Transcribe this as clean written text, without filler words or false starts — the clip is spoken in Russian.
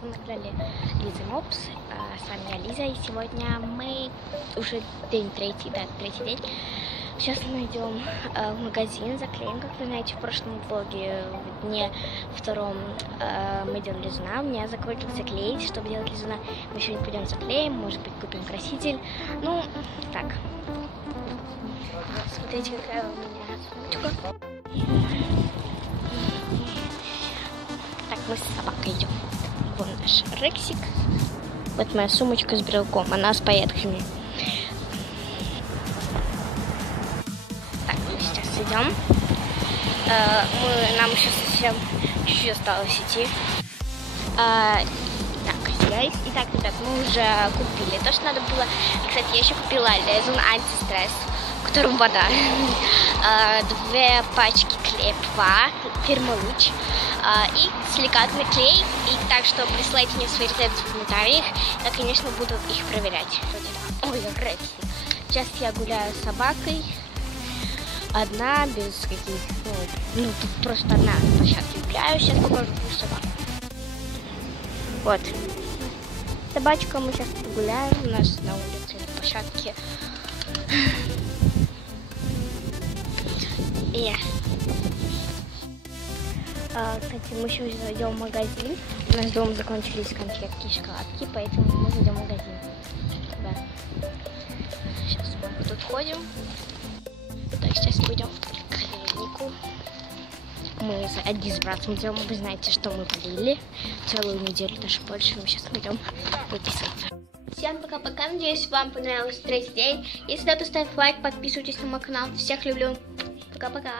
Вы на канале Лиза Мопс, с вами я Лиза, и сегодня мы уже день третий, день. Сейчас мы идем в магазин за клеем, как вы знаете, в прошлом влоге, в дне втором мы делали лизуна, у меня закончился клей, чтобы делать лизуна, мы сегодня пойдем за клеем, может быть купим краситель, ну, так. Смотрите, какая у меня сумочка. Так, мы с собакой идем. Вон наш рексик. Вот моя сумочка с брелком, она с пайетками. Так, мы сейчас идем. Нам еще совсем чуть-чуть осталось идти. Итак, ребят, мы уже купили то, что надо было. И, кстати, я еще купила лизун антистресс, в котором вода. 2 пачки клея ПВА, фирмы Луч. И силикатный клей. И так что присылайте мне свои рецепты в комментариях. Я, конечно, буду их проверять. Ой, Рекси. Сейчас я гуляю с собакой. Одна, без каких-то... Ну, тут просто одна на площадке гуляю. Сейчас покажу собаку. Вот. Собачка, мы сейчас погуляем. У нас на улице, на площадке. Кстати, мы сейчас зайдем в магазин. У нас дома закончились конфетки и шоколадки, поэтому мы зайдем в магазин. Да. Сейчас мы тут ходим. Так, сейчас пойдем к клинику. Мы одни с братом идем. Вы знаете, что мы болели целую неделю, даже больше. Мы сейчас пойдем выписываться. Всем пока-пока. Надеюсь, вам понравился третий день. Если да, то ставь лайк, подписывайтесь на мой канал. Всех люблю. Пока-пока.